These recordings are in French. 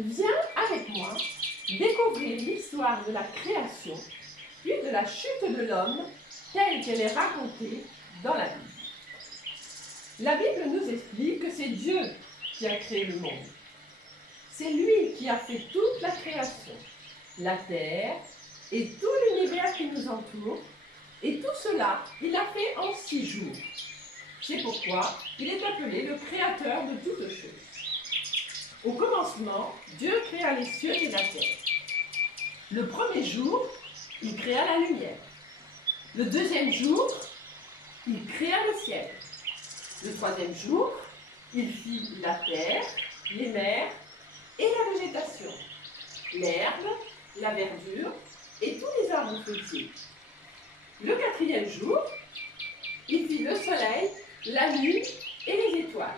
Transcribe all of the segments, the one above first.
Viens avec moi découvrir l'histoire de la création, puis de la chute de l'homme telle qu'elle est racontée dans la Bible. La Bible nous explique que c'est Dieu qui a créé le monde. C'est lui qui a fait toute la création, la terre et tout l'univers qui nous entoure, et tout cela, il l'a fait en 6 jours. C'est pourquoi il est appelé le créateur de toutes choses. Au commencement, Dieu créa les cieux et la terre. Le premier jour, il créa la lumière. Le deuxième jour, il créa le ciel. Le troisième jour, il fit la terre, les mers et la végétation, l'herbe, la verdure et tous les arbres fruitiers. Le quatrième jour, il fit le soleil, la lune et les étoiles.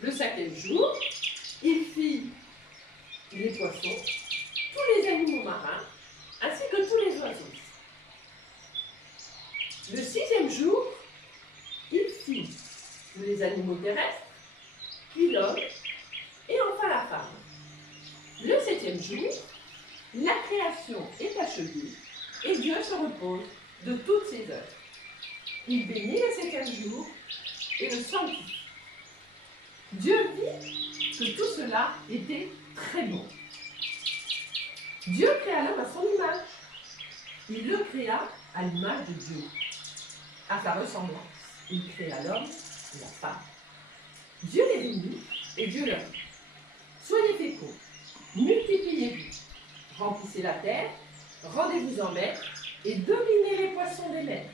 Le cinquième jour, il fit les poissons, tous les animaux marins, ainsi que tous les oiseaux. Le sixième jour, il fit les animaux terrestres, puis l'homme, et enfin la femme. Le septième jour, la création est achevée, et Dieu se repose de toutes ses œuvres. Il bénit le septième jour et le sanctifie. Dieu vit que tout cela était très bon. Dieu créa l'homme à son image. Il le créa à l'image de Dieu. À sa ressemblance, il créa l'homme et la femme. Dieu les bénit et Dieu leur dit: soyez féconds, multipliez-vous, remplissez la terre, rendez-vous en maître et dominez les poissons des mers,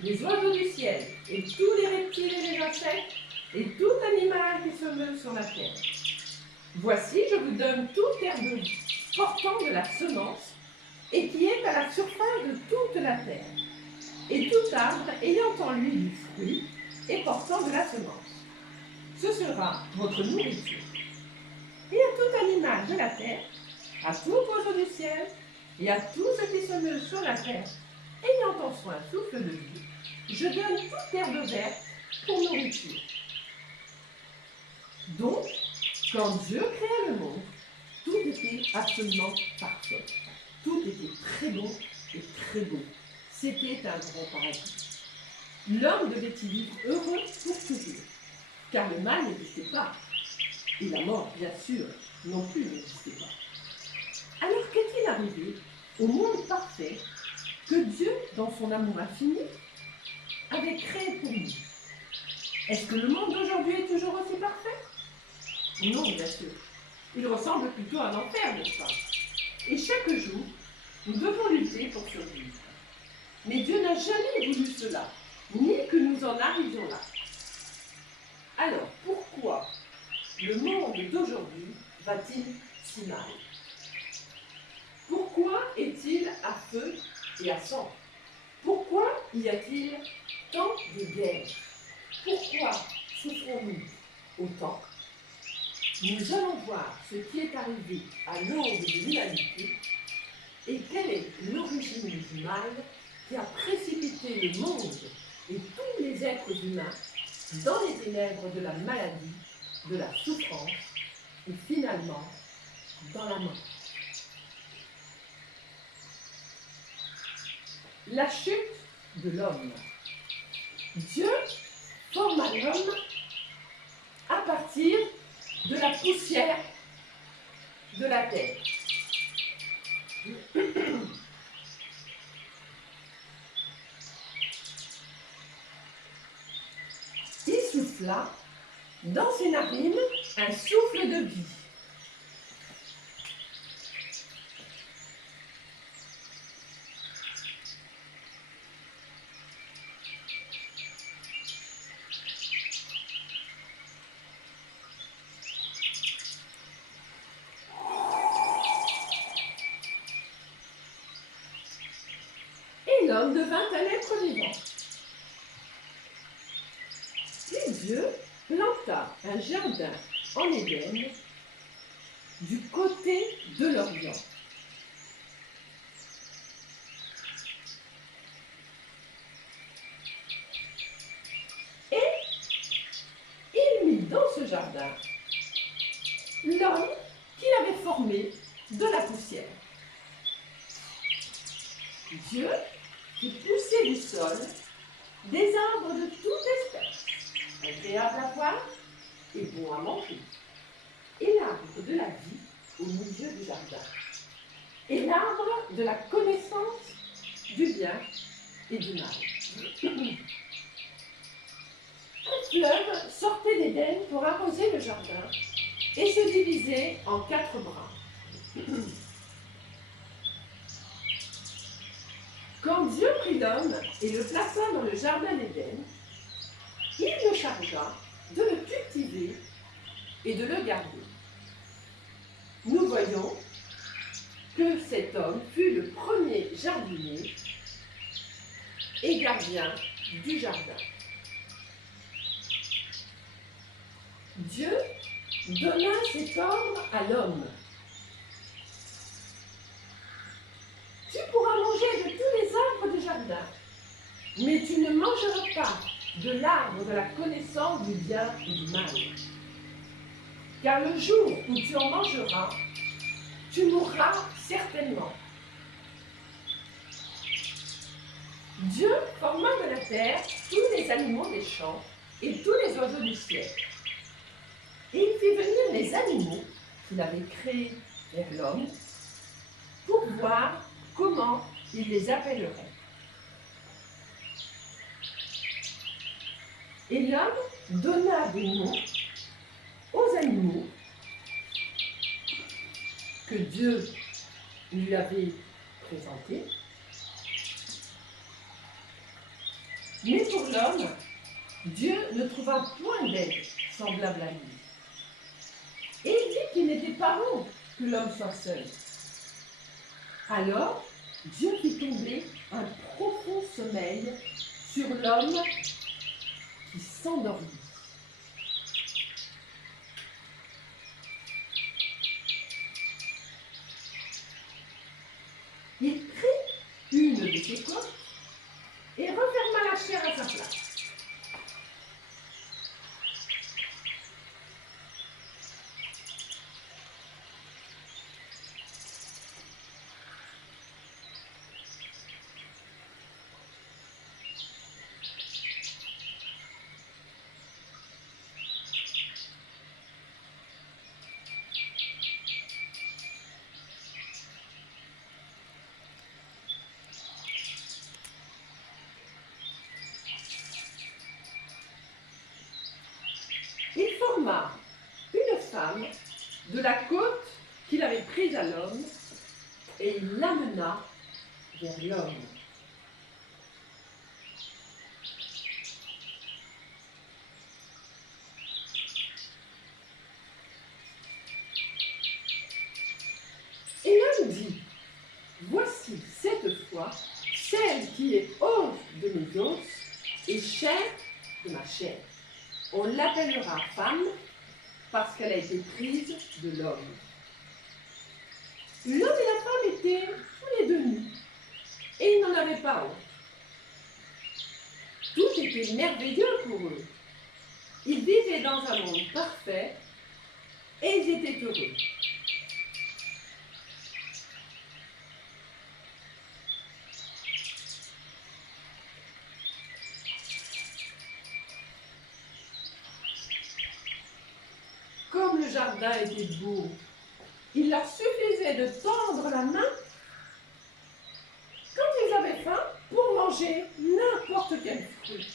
les oiseaux du ciel et tous les reptiles et les insectes et tout animal qui se meut sur la terre. Voici, je vous donne toute herbe portant de la semence et qui est à la surface de toute la terre, et tout arbre ayant en lui du fruit et portant de la semence. Ce sera votre nourriture. Et à tout animal de la terre, à tout oiseau du ciel, et à tout ce qui se meut sur la terre, ayant en soi un souffle de vie, je donne toute herbe verte pour nourriture. Donc, quand Dieu créa le monde, tout était absolument parfait. Tout était très bon et très beau. C'était un grand paradis. L'homme devait y vivre heureux pour toujours, car le mal n'existait pas. Et la mort, bien sûr, non plus n'existait pas. Alors qu'est-il arrivé au monde parfait que Dieu, dans son amour infini, avait créé pour nous? Est-ce que le monde d'aujourd'hui est toujours aussi parfait? Non, bien sûr. Il ressemble plutôt à un enfer, n'est-ce pas? Et chaque jour, nous devons lutter pour survivre. Mais Dieu n'a jamais voulu cela, ni que nous en arrivions là. Alors, pourquoi le monde d'aujourd'hui va-t-il si mal? Pourquoi est-il à feu et à sang? Pourquoi y a-t-il tant de guerres? Pourquoi souffrons-nous autant? Nous allons voir ce qui est arrivé à l'aube de l'humanité et quelle est l'origine du mal qui a précipité le monde et tous les êtres humains dans les ténèbres de la maladie, de la souffrance et finalement dans la mort. La chute de l'homme. Dieu forma l'homme à partir de la poussière de la terre. Il souffla dans ses narines un souffle de vie. Et l'homme devint un être vivant. Puis Dieu planta un jardin en Éden du côté de l'Orient. Et il mit dans ce jardin l'homme qu'il avait formé de la poussière. Dieu fit pousser du sol des arbres de toute espèce, agréables à voir et bons à manger, et l'arbre de la vie au milieu du jardin, et l'arbre de la connaissance du bien et du mal. Un fleuve sortait d'Éden pour arroser le jardin et se divisait en 4 bras. Quand Dieu prit l'homme et le plaça dans le jardin d'Éden, il le chargea de le cultiver et de le garder. Nous voyons que cet homme fut le premier jardinier et gardien du jardin. Dieu donna cet ordre à l'homme. Tu pourras manger de tous les arbres du jardin, mais tu ne mangeras pas de l'arbre de la connaissance du bien et du mal. Car le jour où tu en mangeras, tu mourras certainement. Dieu forma de la terre tous les animaux des champs et tous les oiseaux du ciel. Et il fit venir les animaux qu'il avait créés vers l'homme pour voir comment il les appellerait. Et l'homme donna des noms aux animaux que Dieu lui avait présentés. Mais pour l'homme, Dieu ne trouva point d'aide semblable à lui. Et il dit qu'il n'était pas bon que l'homme soit seul. Alors, Dieu fit tomber un profond sommeil sur l'homme qui s'endormit. Il prit une de ses côtes et referma la chair à sa place. Il forma une femme de la côte qu'il avait prise à l'homme et il l'amena vers l'homme. Et l'homme dit, voici cette fois celle qui est os de mes os et chair de ma chair. On l'appellera femme parce qu'elle a été prise de l'homme. L'homme et la femme étaient tous les deux nus et ils n'en avaient pas honte. Tout était merveilleux pour eux. Ils vivaient dans un monde parfait et ils étaient heureux. Comme le jardin était beau, il leur suffisait de tendre la main quand ils avaient faim pour manger n'importe quel fruit.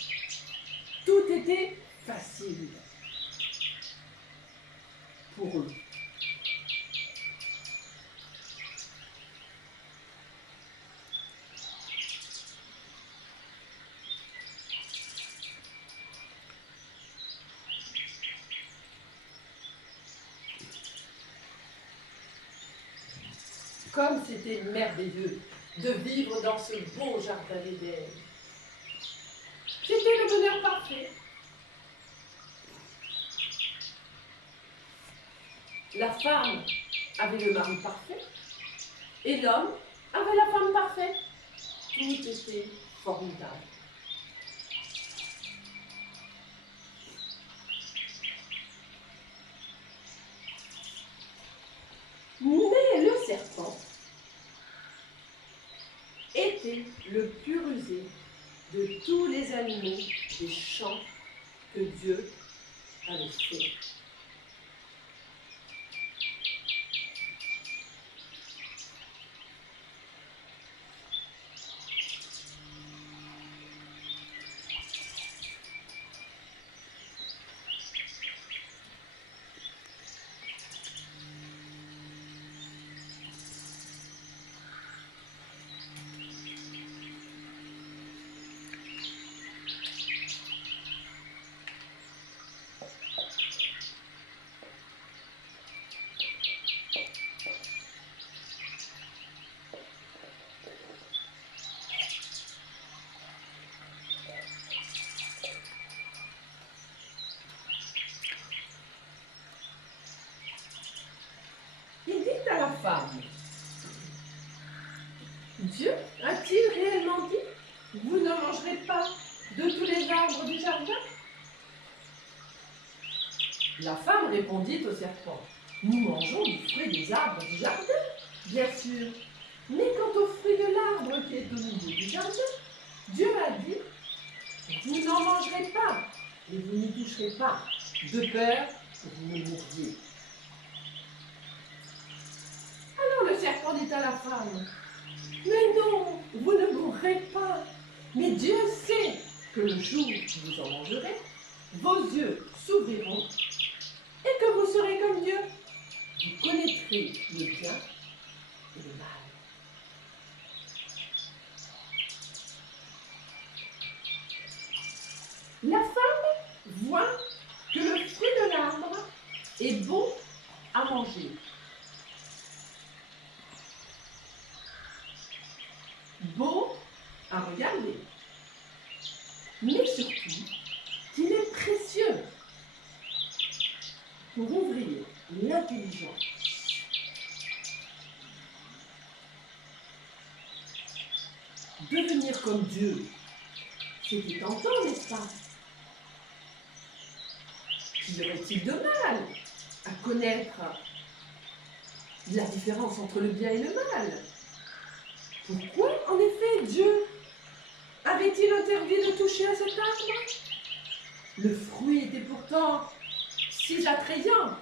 Tout était facile pour eux. Comme c'était merveilleux de vivre dans ce beau jardin d'Éden. C'était le bonheur parfait. La femme avait le mari parfait et l'homme avait la femme parfaite. Tout était formidable. serpent était le plus rusé de tous les animaux des champs que Dieu avait fait. Il dit à la femme, Dieu a-t-il réellement dit, vous ne mangerez pas de tous les arbres du jardin? La femme répondit au serpent, nous mangeons du fruit des arbres du jardin, bien sûr. Mais quant au fruit de l'arbre qui est au milieu du jardin, Dieu a dit, vous n'en mangerez pas et vous n'y toucherez pas, de peur que vous ne mouriez. Alors le serpent dit à la femme, mais non, vous ne mourrez pas. Mais Dieu sait que le jour où vous en mangerez, vos yeux s'ouvriront et que vous serez comme Dieu. Vous connaîtrez le bien et le mal. La femme voit que le fruit de l'arbre est bon à manger. Beau à regarder. Mais surtout, qu'il est précieux pour ouvrir l'intelligence. Devenir comme Dieu, c'était tentant, n'est-ce pas? Qu'y aurait-il de mal à connaître la différence entre le bien et le mal? Pourquoi, en effet, Dieu avait-il interdit de toucher à cet arbre? Le fruit était pourtant si attrayant.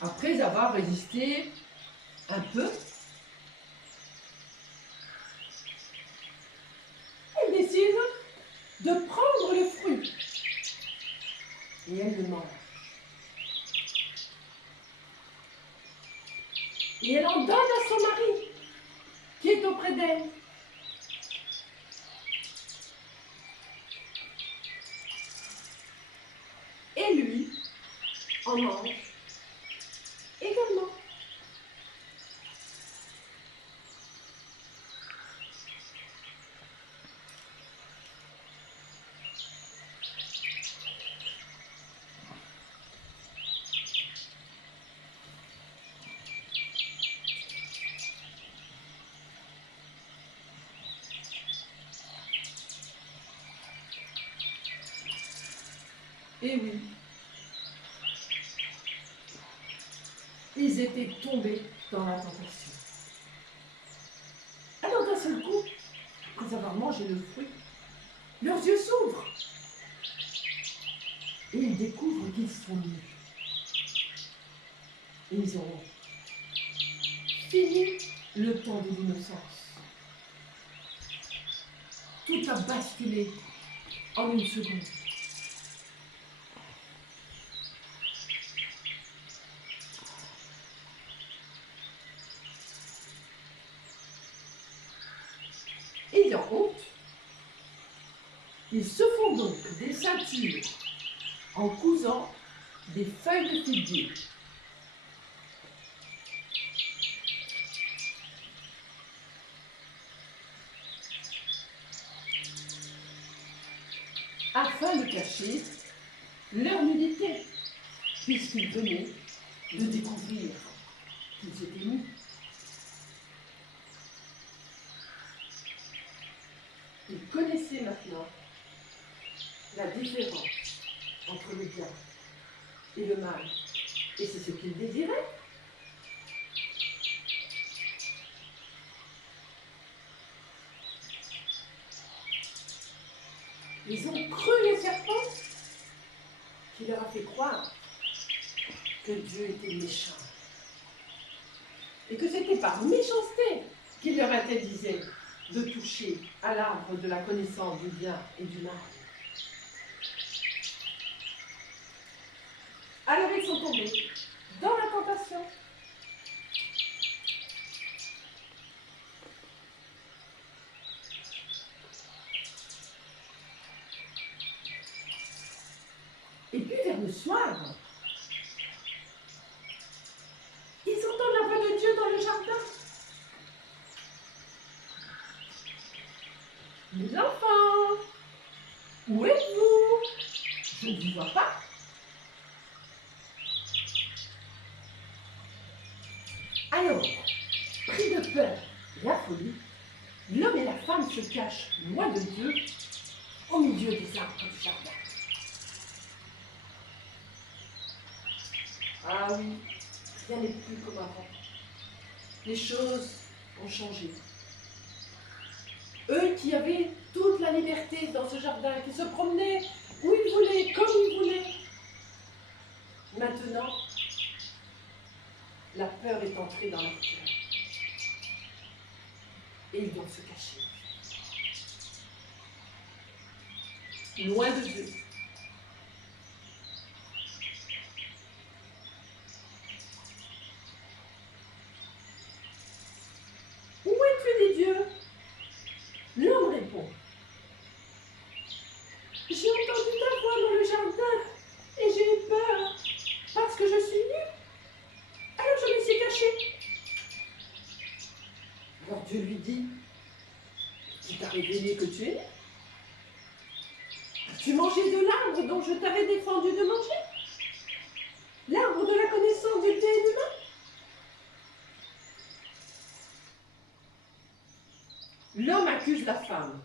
Après avoir résisté un peu, elle décide de prendre le fruit. Et elle le mange. Et elle en donne à son mari, qui est auprès d'elle. Et lui en mange également. Et oui, ils étaient tombés dans la tentation. Alors d'un seul coup, après avoir mangé le fruit, leurs yeux s'ouvrent et ils découvrent qu'ils sont nus. Et ils auront fini le temps de l'innocence. Tout a basculé en une seconde. Ayant honte, ils se font donc des ceintures en cousant des feuilles de figuier. Afin de cacher leur nudité, puisqu'ils venaient de découvrir qu'ils étaient nus. Il connaissait maintenant la différence entre le bien et le mal. Et c'est ce qu'il désirait. Ils ont cru les serpents qui leur a fait croire que Dieu était méchant. Et que c'était par méchanceté qu'il leur interdisait de toucher à l'arbre de la connaissance du bien et du mal. Alors ils sont tombés dans la tentation. Et puis vers le soir, ils entendent la voix de Dieu dans le jardin. Mes enfants, où êtes-vous? Je ne vous vois pas. Alors, pris de peur et affolés, l'homme et la femme se cachent loin de Dieu, au milieu des arbres du jardin. Ah oui, rien n'est plus comme avant. Les choses ont changé. Eux qui avaient toute la liberté dans ce jardin, qui se promenaient où ils voulaient, comme ils voulaient. Maintenant, la peur est entrée dans leur cœur. Et ils doivent se cacher. Loin de Dieu. Où es-tu, dit Dieu? L'homme répond. J'ai entendu ta voix dans le jardin et j'ai eu peur parce que je suis nue. Alors je me suis cachée. Alors Dieu lui dit, qui t'a révélé que tu es née? As-tu mangé de l'arbre dont je t'avais défendu de manger? L'arbre de la connaissance du bien et du mal? L'homme accuse la femme.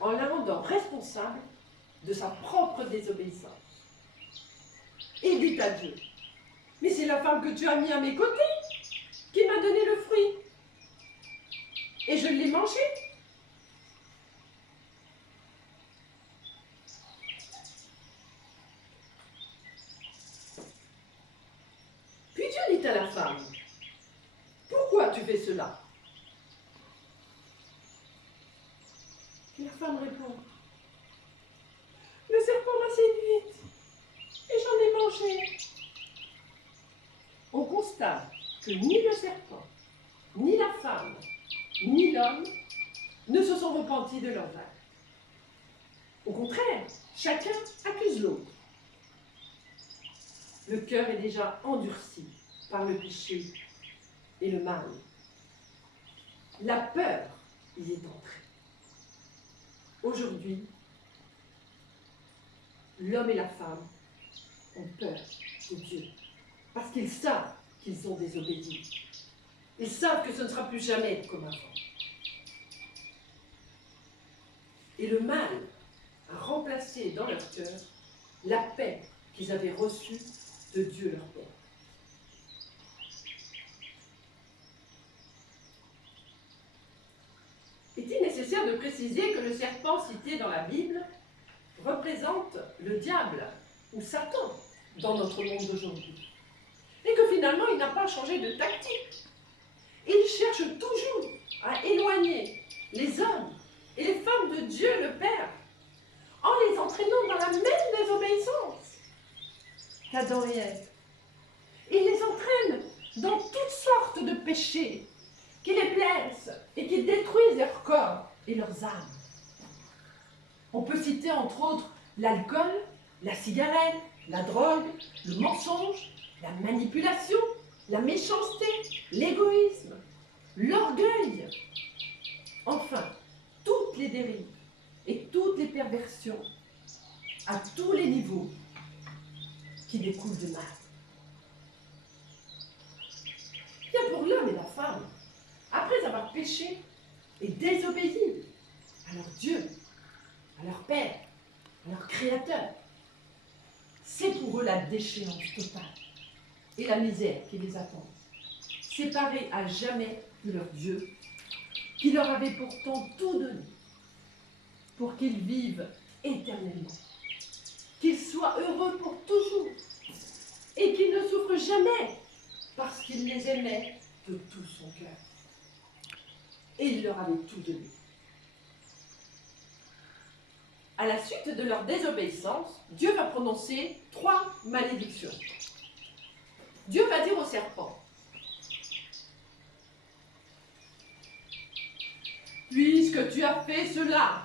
En la rendant responsable de sa propre désobéissance. Et il dit à Dieu, mais c'est la femme que tu as mis à mes côtés qui m'a donné le fruit. Et je l'ai mangé. Puis Dieu dit à la femme, pourquoi tu fais cela? Et la femme répond, le serpent m'a séduite et j'en ai mangé. On constate que ni le serpent, ni la femme, ni l'homme ne se sont repentis de leurs actes. Au contraire, chacun accuse l'autre. Le cœur est déjà endurci par le péché et le mal. La peur y est entrée. Aujourd'hui, l'homme et la femme ont peur de Dieu parce qu'ils savent qu'ils ont désobéi. Ils savent que ce ne sera plus jamais comme avant. Et le mal a remplacé dans leur cœur la paix qu'ils avaient reçue de Dieu leur Père. Est-il nécessaire de préciser que le serpent cité dans la Bible représente le diable ou Satan dans notre monde d'aujourd'hui? Et que finalement il n'a pas changé de tactique. Il cherche toujours à éloigner les hommes et les femmes de Dieu le Père en les entraînant dans la même désobéissance qu'Adam et Ève. Il les entraîne dans toutes sortes de péchés qui les blessent et qui détruisent leur corps et leurs âmes. On peut citer entre autres l'alcool, la cigarette, la drogue, le mensonge, la manipulation, la méchanceté, l'égoïsme, l'orgueil. Enfin, toutes les dérives et toutes les perversions à tous les niveaux qui découlent du mal. bien pour l'homme et la femme, après avoir péché et désobéi à leur Dieu, à leur Père, à leur Créateur, c'est pour eux la déchéance totale et la misère qui les attend, séparés à jamais de leur Dieu, qui leur avait pourtant tout donné, pour qu'ils vivent éternellement, qu'ils soient heureux pour toujours, et qu'ils ne souffrent jamais, parce qu'il les aimait de tout son cœur. Et il leur avait tout donné. À la suite de leur désobéissance, Dieu va prononcer 3 malédictions. Dieu va dire au serpent, « Puisque tu as fait cela,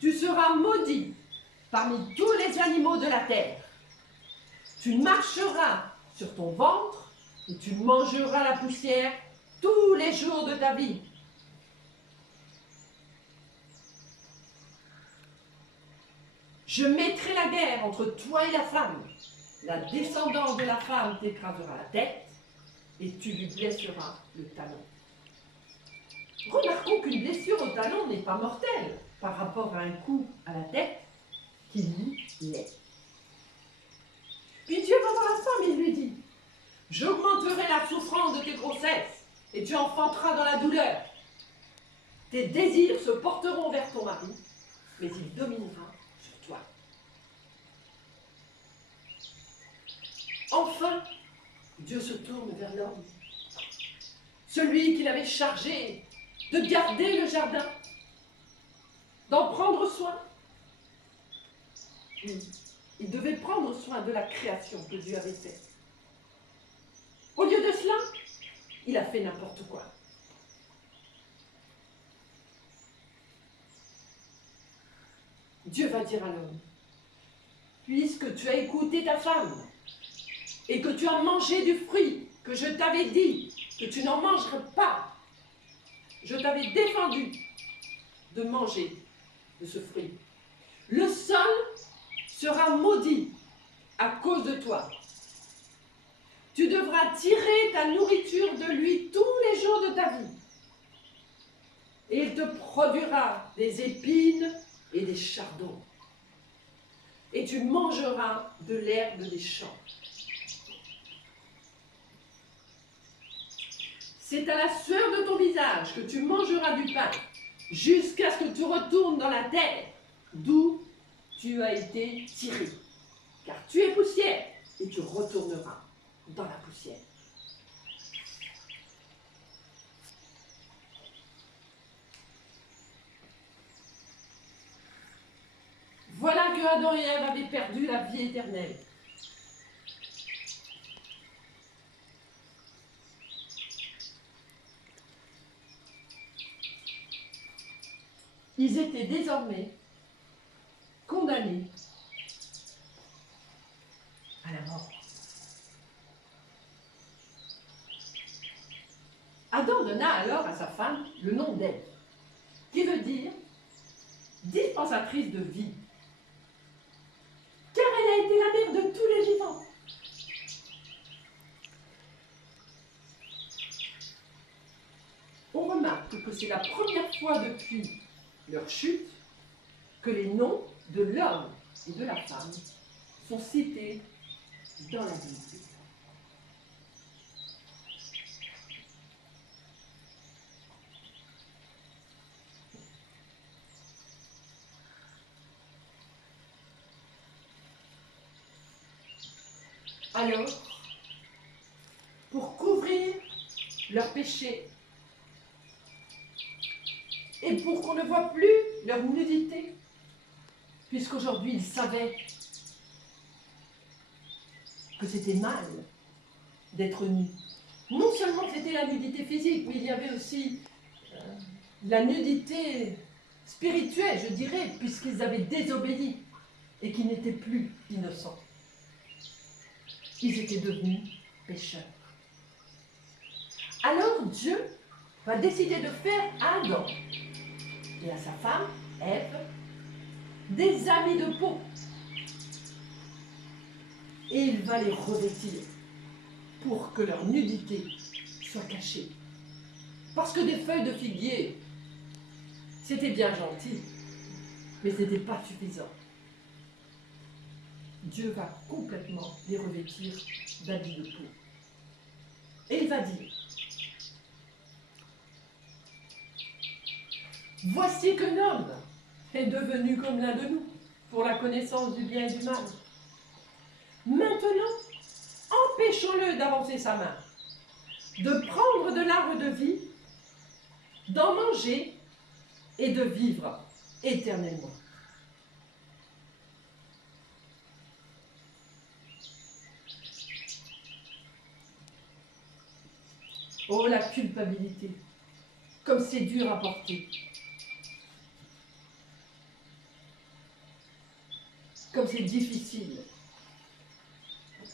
tu seras maudit parmi tous les animaux de la terre. Tu marcheras sur ton ventre et tu mangeras la poussière tous les jours de ta vie. » Je mettrai la guerre entre toi et la femme. La descendance de la femme t'écrasera la tête et tu lui blesseras le talon. Remarquons qu'une blessure au talon n'est pas mortelle par rapport à un coup à la tête qui lui l'est. Puis Dieu va voir la femme et lui dit, « J'augmenterai la souffrance de tes grossesses et tu enfanteras dans la douleur. Tes désirs se porteront vers ton mari, mais il dominera sur toi. » Enfin, Dieu se tourne vers l'homme, celui qu'il avait chargé de garder le jardin, d'en prendre soin. Il devait prendre soin de la création que Dieu avait faite. Au lieu de cela, il a fait n'importe quoi. Dieu va dire à l'homme, puisque tu as écouté ta femme et que tu as mangé du fruit que je t'avais dit que tu n'en mangerais pas, je t'avais défendu de manger de ce fruit. Le sol sera maudit à cause de toi. Tu devras tirer ta nourriture de lui tous les jours de ta vie. Et il te produira des épines et des chardons. Et tu mangeras de l'herbe des champs. C'est à la sueur de ton visage que tu mangeras du pain, jusqu'à ce que tu retournes dans la terre, d'où tu as été tiré. Car tu es poussière, et tu retourneras dans la poussière. Voilà que Adam et Ève avaient perdu la vie éternelle. Ils étaient désormais condamnés à la mort. Adam donna alors à sa femme le nom d'Ève, qui veut dire dispensatrice de vie, car elle a été la mère de tous les vivants. On remarque que c'est la première fois depuis leur chute que les noms de l'homme et de la femme sont cités dans la Bible. Alors, pour couvrir leurs péchés et pour qu'on ne voit plus leur nudité, puisqu'aujourd'hui ils savaient que c'était mal d'être nu. Non seulement c'était la nudité physique, mais il y avait aussi la nudité spirituelle, je dirais, puisqu'ils avaient désobéi et qu'ils n'étaient plus innocents. Ils étaient devenus pécheurs. Alors Dieu va décider de faire à Adam et à sa femme, Ève, des habits de peau. Et il va les revêtir pour que leur nudité soit caché. Parce que des feuilles de figuier, c'était bien gentil, mais ce n'était pas suffisant. Dieu va complètement les revêtir d'habits de peau. Et il va dire, voici que l'homme est devenu comme l'un de nous, pour la connaissance du bien et du mal. Maintenant, empêchons-le d'avancer sa main, de prendre de l'arbre de vie, d'en manger et de vivre éternellement. Oh, la culpabilité, comme c'est dur à porter. Comme c'est difficile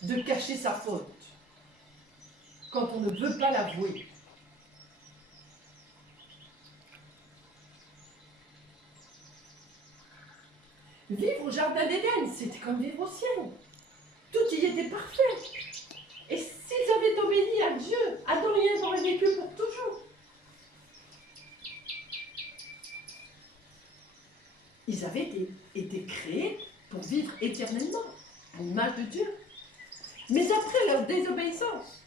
de cacher sa faute quand on ne veut pas l'avouer. Vivre au jardin d'Éden, c'était comme vivre au ciel. Tout y était parfait. Et s'ils avaient obéi à Dieu, Adam et Ève auraient vécu pour toujours. Ils avaient été créés pour vivre éternellement, à l'image de Dieu. Mais après leur désobéissance,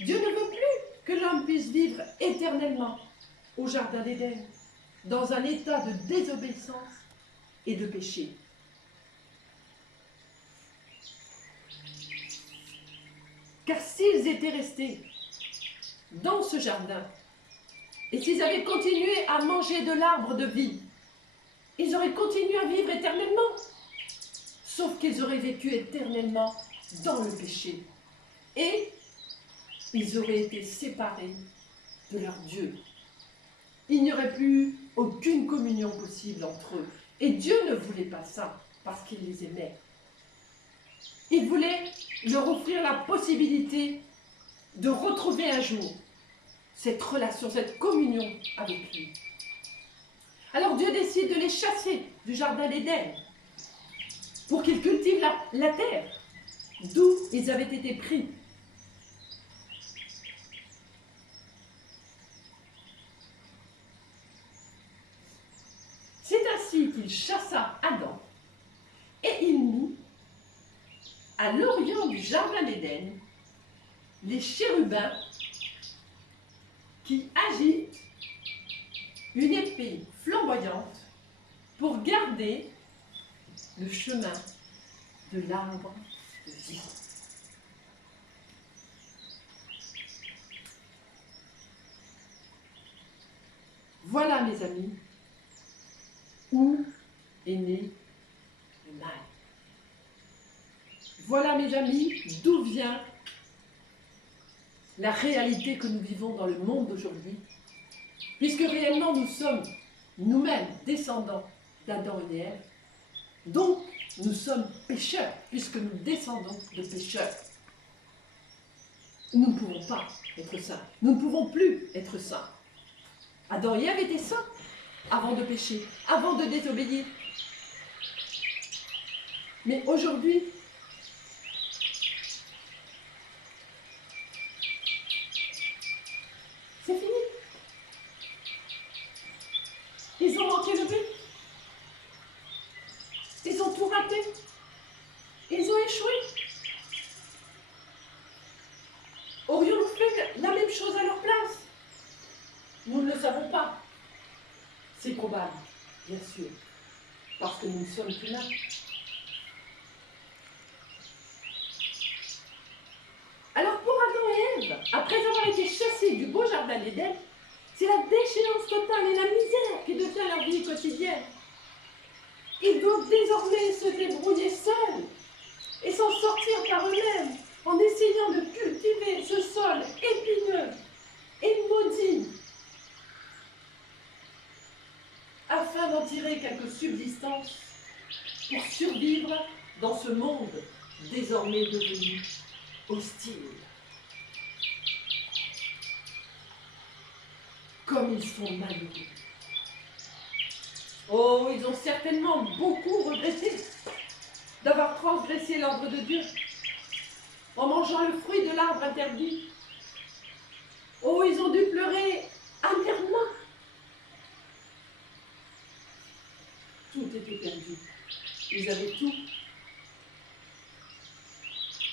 Dieu ne veut plus que l'homme puisse vivre éternellement au jardin d'Éden, dans un état de désobéissance et de péché. Car s'ils étaient restés dans ce jardin, et s'ils avaient continué à manger de l'arbre de vie, ils auraient continué à vivre éternellement. Sauf qu'ils auraient vécu éternellement dans le péché. Et ils auraient été séparés de leur Dieu. Il n'y aurait plus aucune communion possible entre eux. Et Dieu ne voulait pas ça, parce qu'il les aimait. Il voulait leur offrir la possibilité de retrouver un jour cette relation, cette communion avec lui. Alors Dieu décide de les chasser du jardin d'Éden pour qu'ils cultivent la terre d'où ils avaient été pris. C'est ainsi qu'il chassa Adam et il mit à l'orient du jardin d'Éden les chérubins qui agitent une épée flamboyante pour garder le chemin de l'arbre de vie. Voilà, mes amis, où est né le mal. Voilà, mes amis, d'où vient la réalité que nous vivons dans le monde d'aujourd'hui, puisque réellement nous sommes nous-mêmes descendants d'Adam et Ève, donc nous sommes pécheurs, puisque nous descendons de pécheurs. Nous ne pouvons pas être saints, nous ne pouvons plus être saints. Adam et Ève étaient saints avant de pécher, avant de désobéir. Mais aujourd'hui, c'est fini. Ils ont manqué le but. Ils ont tout raté. Ils ont échoué. Aurions-nous fait la même chose à leur place? Nous ne le savons pas. C'est probable, bien sûr, parce que nous sommes humains. Alors pour Adam et Ève, après avoir été chassés du beau jardin d'Éden, c'est la déchéance totale et la misère qui devient leur vie quotidienne. Ils doivent désormais se débrouiller seuls et s'en sortir par eux-mêmes en essayant de cultiver ce sol épineux et maudit afin d'en tirer quelque subsistance pour survivre dans ce monde désormais devenu hostile. Comme ils sont malheureux. Oh, ils ont certainement beaucoup regretté d'avoir transgressé l'ordre de Dieu en mangeant le fruit de l'arbre interdit. Oh, ils ont dû pleurer amèrement. Tout était perdu. Ils avaient tout.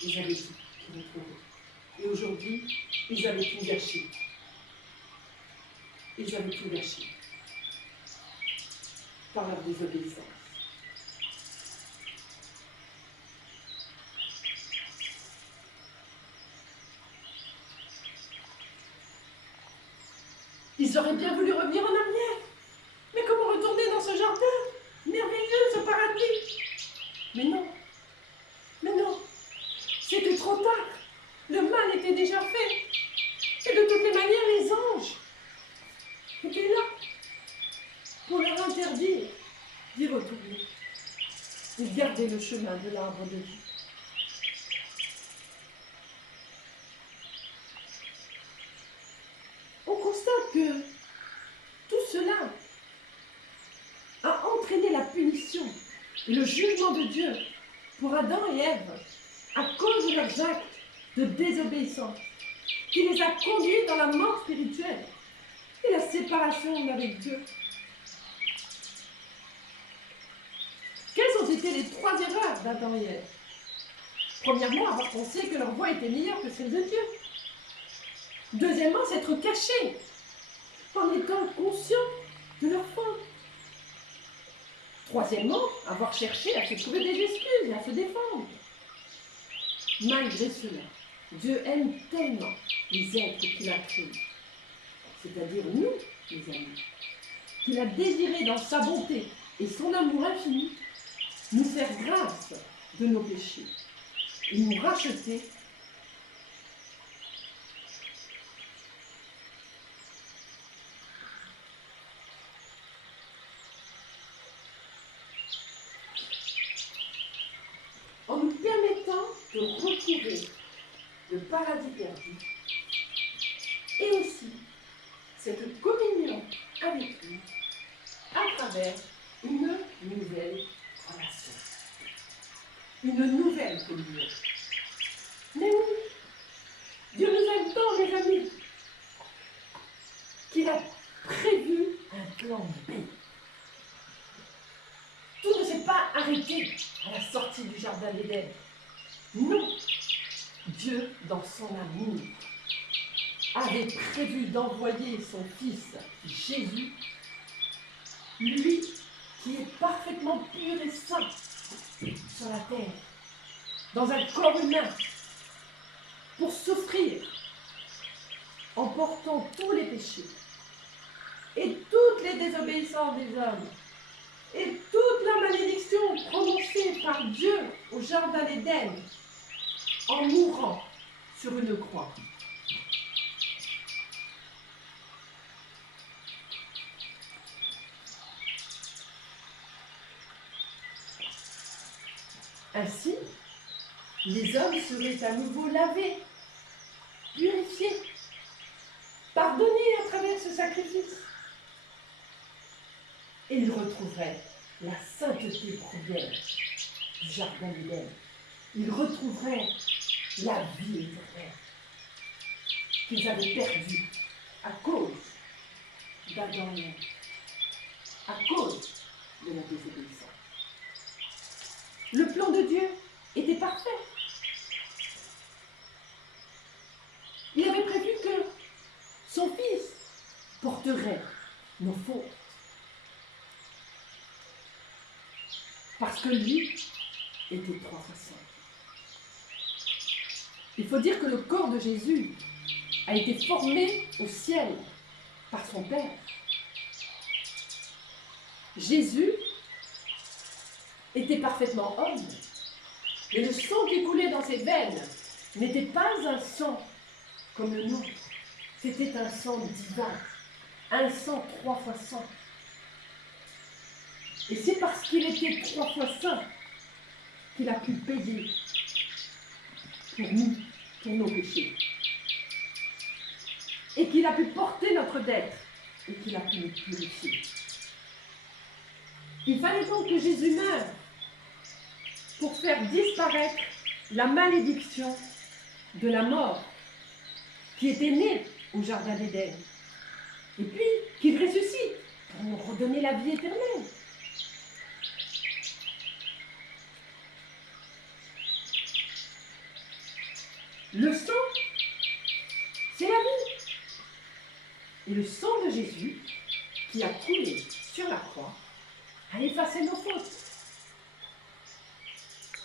Ils avaient tout qu'ils retrouvaient. Et aujourd'hui, ils avaient tout gâché. Ils avaient tout gâché par leur désobéissance. Ils auraient bien voulu revenir en arrière. Mais comment retourner dans ce jardin merveilleux, ce paradis? Mais non, c'était trop tard. Le mal était déjà fait. Et de toutes les manières, les anges étaient là pour leur interdire d'y retourner. Ils gardaient le chemin de l'arbre de vie. On constate que tout cela a entraîné la punition et le jugement de Dieu pour Adam et Ève à cause de leurs actes de désobéissance qui les a conduits dans la mort spirituelle et la séparation avec Dieu. Quelles ont été les 3 erreurs d'Adam et Ève? Premièrement, avoir pensé que leur voie était meilleure que celle de Dieu. Deuxièmement, s'être cachés en étant conscients de leur faute. Troisièmement, avoir cherché à se trouver des excuses et à se défendre. Malgré cela, Dieu aime tellement les êtres qu'il a créés, c'est-à-dire nous, les amis, qu'il a désiré dans sa bonté et son amour infini nous faire grâce de nos péchés et nous racheter en nous permettant de retrouver le paradis perdu et aussi cette communion avec lui à travers une nouvelle relation, une nouvelle communion. Mais oui, Dieu nous aime tant, mes amis, qu'il a prévu un plan B. Tout ne s'est pas arrêté à la sortie du jardin d'Éden. Non, Dieu, dans son amour, avait prévu d'envoyer son Fils Jésus, lui qui est parfaitement pur et saint sur la terre, dans un corps humain, pour souffrir en portant tous les péchés et toutes les désobéissances des hommes et toute la malédiction prononcée par Dieu au jardin d'Éden en mourant sur une croix. Ainsi, les hommes seraient à nouveau lavés, purifiés, pardonnés à travers ce sacrifice. Et ils retrouveraient la sainteté première du jardin d'Éden. Ils retrouveraient la vie éternelle qu'ils avaient perdue à cause d'Adam et Ève, à cause de la désobéissance. Le plan de Dieu était parfait. Il avait prévu que son Fils porterait nos fautes. Parce que lui était 3 fois saint. Il faut dire que le corps de Jésus a été formé au ciel par son Père. Jésus était parfaitement homme. Et le sang qui coulait dans ses veines n'était pas un sang comme le nôtre. C'était un sang divin, un sang 3 fois saint. Et c'est parce qu'il était 3 fois saint qu'il a pu payer pour nous, pour nos péchés. Et qu'il a pu porter notre dette et qu'il a pu nous purifier. Il fallait donc que Jésus meure pour faire disparaître la malédiction de la mort qui était née au jardin d'Éden. Et puis qu'il ressuscite pour nous redonner la vie éternelle. Le sang, c'est la vie. Et le sang de Jésus, qui a coulé sur la croix, a effacé nos fautes.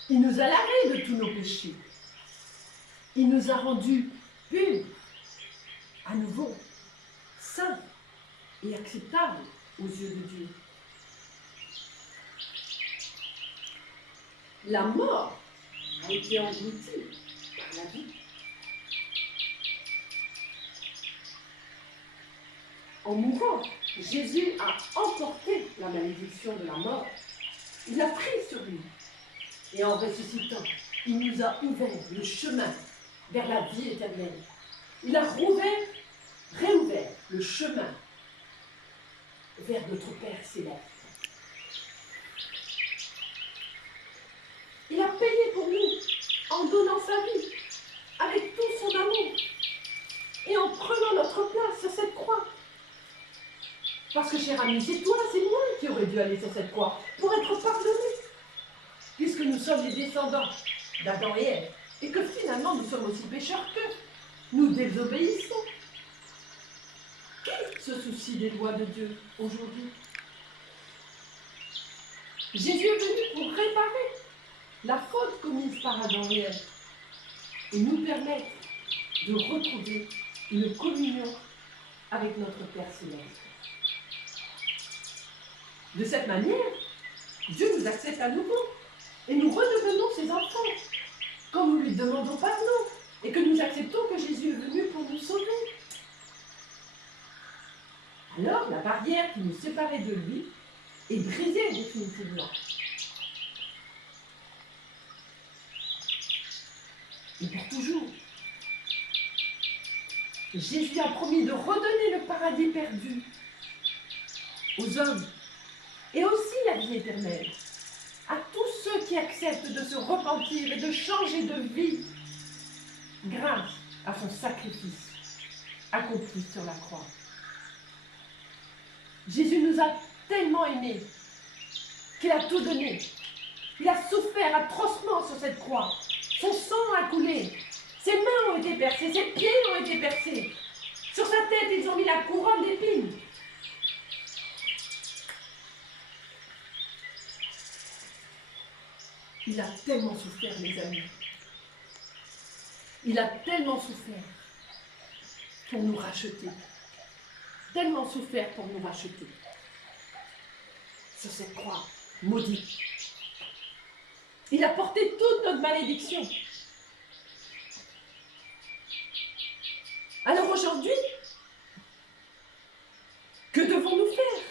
Il nous a lavés de tous nos péchés. Il nous a rendus purs, à nouveau, saints et acceptables aux yeux de Dieu. La mort a été engloutie par la vie. En mourant, Jésus a emporté la malédiction de la mort. Il l'a pris sur lui. Et en ressuscitant, il nous a ouvert le chemin vers la vie éternelle. Il a réouvert le chemin vers notre Père céleste. Il a payé pour nous en donnant sa vie avec tout son amour et en prenant notre place sur cette croix. Parce que, cher ami, c'est toi, c'est moi qui aurais dû aller sur cette croix pour être pardonné. Puisque nous sommes les descendants d'Adam et Ève, et que finalement nous sommes aussi pécheurs qu'eux. Nous désobéissons. Qui se soucie des lois de Dieu aujourd'hui? Jésus est venu pour réparer la faute commise par Adam et Ève et nous permettre de retrouver une communion avec notre Père céleste. De cette manière, Dieu nous accepte à nouveau et nous redevenons ses enfants quand nous lui demandons pardon et que nous acceptons que Jésus est venu pour nous sauver. Alors la barrière qui nous séparait de lui est brisée définitivement. Et pour toujours. Jésus a promis de redonner le paradis perdu aux hommes et aussi la vie éternelle à tous ceux qui acceptent de se repentir et de changer de vie grâce à son sacrifice accompli sur la croix. Jésus nous a tellement aimés qu'il a tout donné. Il a souffert atrocement sur cette croix. Son sang a coulé. Ses mains ont été percées, ses pieds ont été percés. Sur sa tête, ils ont mis la couronne d'épines. Il a tellement souffert, mes amis. Il a tellement souffert pour nous racheter. Tellement souffert pour nous racheter. Sur cette croix maudite. Il a porté toute notre malédiction. Alors aujourd'hui, que devons-nous faire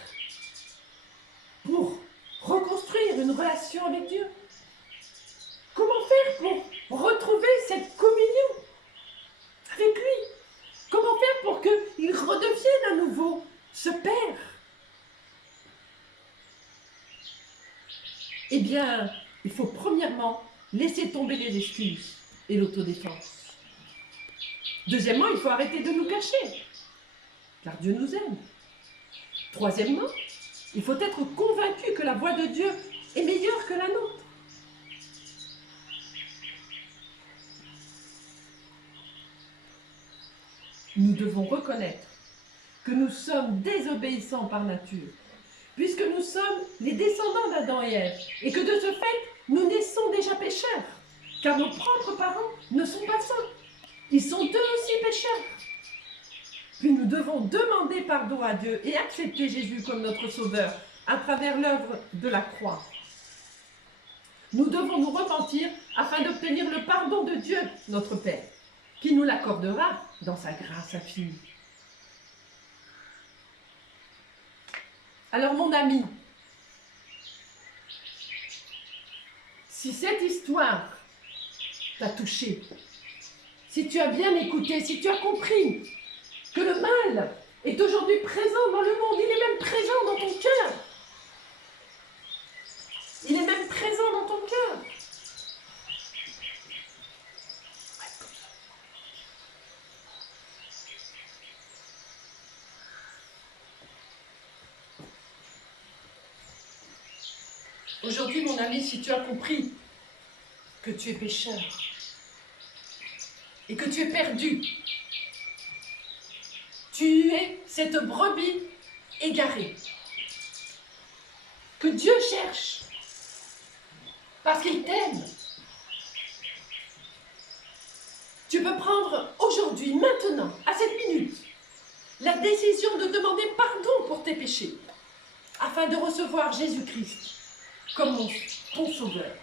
pour reconstruire une relation avec Dieu? Comment faire pour retrouver cette communion avec lui? Comment faire pour qu'il redevienne à nouveau ce Père? Eh bien, il faut premièrement laisser tomber les excuses et l'autodéfense. Deuxièmement, il faut arrêter de nous cacher, car Dieu nous aime. Troisièmement, il faut être convaincu que la voix de Dieu est meilleure que la nôtre. Nous devons reconnaître que nous sommes désobéissants par nature, puisque nous sommes les descendants d'Adam et Ève, et que de ce fait, nous naissons déjà pécheurs, car nos propres parents ne sont pas saints. Ils sont eux aussi pécheurs. Puis nous devons demander pardon à Dieu et accepter Jésus comme notre Sauveur à travers l'œuvre de la croix. Nous devons nous repentir afin d'obtenir le pardon de Dieu, notre Père, qui nous l'accordera dans sa grâce infinie. Alors mon ami, si cette histoire t'a touché, si tu as bien écouté, si tu as compris que le mal est aujourd'hui présent dans le monde, il est même présent dans ton cœur. Il est même présent dans ton cœur. Aujourd'hui, mon ami, si tu as compris que tu es pécheur et que tu es perdu, tu es cette brebis égarée que Dieu cherche parce qu'il t'aime. Tu peux prendre aujourd'hui, maintenant, à cette minute, la décision de demander pardon pour tes péchés afin de recevoir Jésus-Christ comme ton sauveur.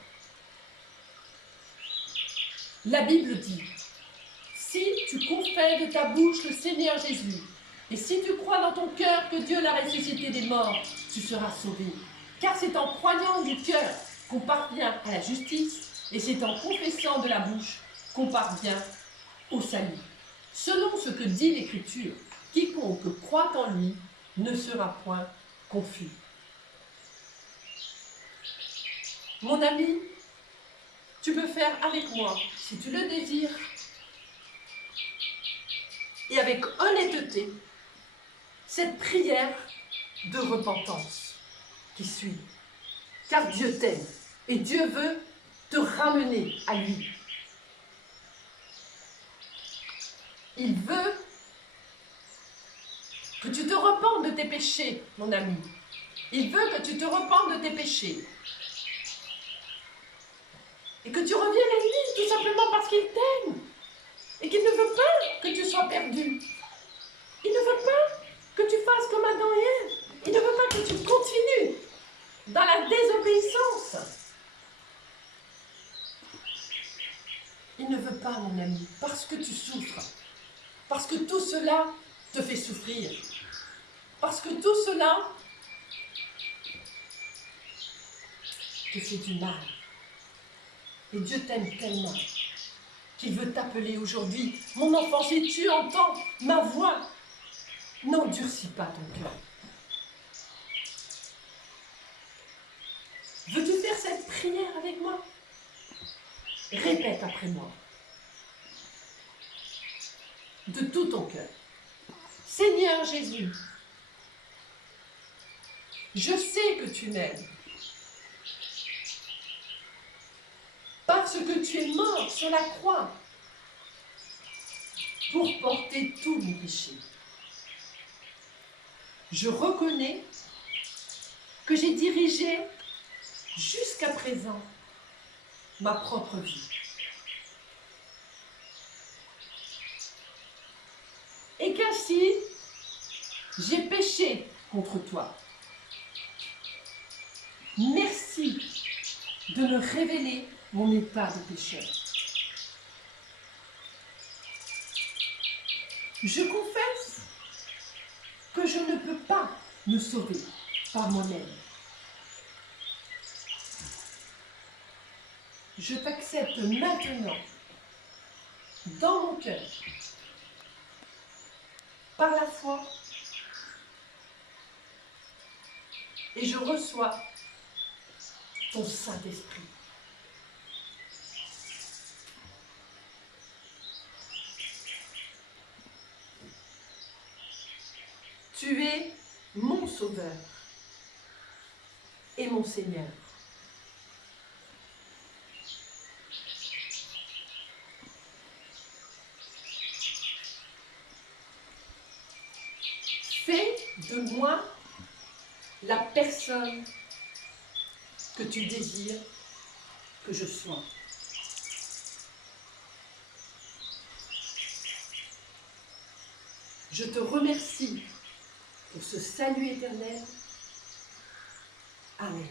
La Bible dit, si tu confesses de ta bouche le Seigneur Jésus, et si tu crois dans ton cœur que Dieu l'a ressuscité des morts, tu seras sauvé. Car c'est en croyant du cœur qu'on parvient à la justice, et c'est en confessant de la bouche qu'on parvient au salut. Selon ce que dit l'Écriture, quiconque croit en lui ne sera point confus. Mon ami, tu peux faire avec moi, si tu le désires, et avec honnêteté, cette prière de repentance qui suit. Car Dieu t'aime et Dieu veut te ramener à lui. Il veut que tu te repentes de tes péchés, mon ami. Il veut que tu te repentes de tes péchés. Et que tu reviennes à lui, tout simplement parce qu'il t'aime. Et qu'il ne veut pas que tu sois perdu. Il ne veut pas que tu fasses comme Adam et Ève. Il ne veut pas que tu continues dans la désobéissance. Il ne veut pas, mon ami, parce que tu souffres. Parce que tout cela te fait souffrir. Parce que tout cela te fait du mal. Et Dieu t'aime tellement qu'il veut t'appeler aujourd'hui. Mon enfant, si tu entends ma voix, n'endurcis pas ton cœur. Veux-tu faire cette prière avec moi? Répète après moi. De tout ton cœur. Seigneur Jésus, je sais que tu m'aimes. Parce que tu es mort sur la croix pour porter tous mes péchés. Je reconnais que j'ai dirigé jusqu'à présent ma propre vie. Et qu'ainsi, j'ai péché contre toi. Merci de me révéler mon état de pécheur. Je confesse que je ne peux pas me sauver par moi-même. Je t'accepte maintenant dans mon cœur, par la foi, et je reçois ton Saint-Esprit. Tu es mon Sauveur et mon Seigneur. Fais de moi la personne que tu désires que je sois. Je te remercie pour ce salut éternel. Amen.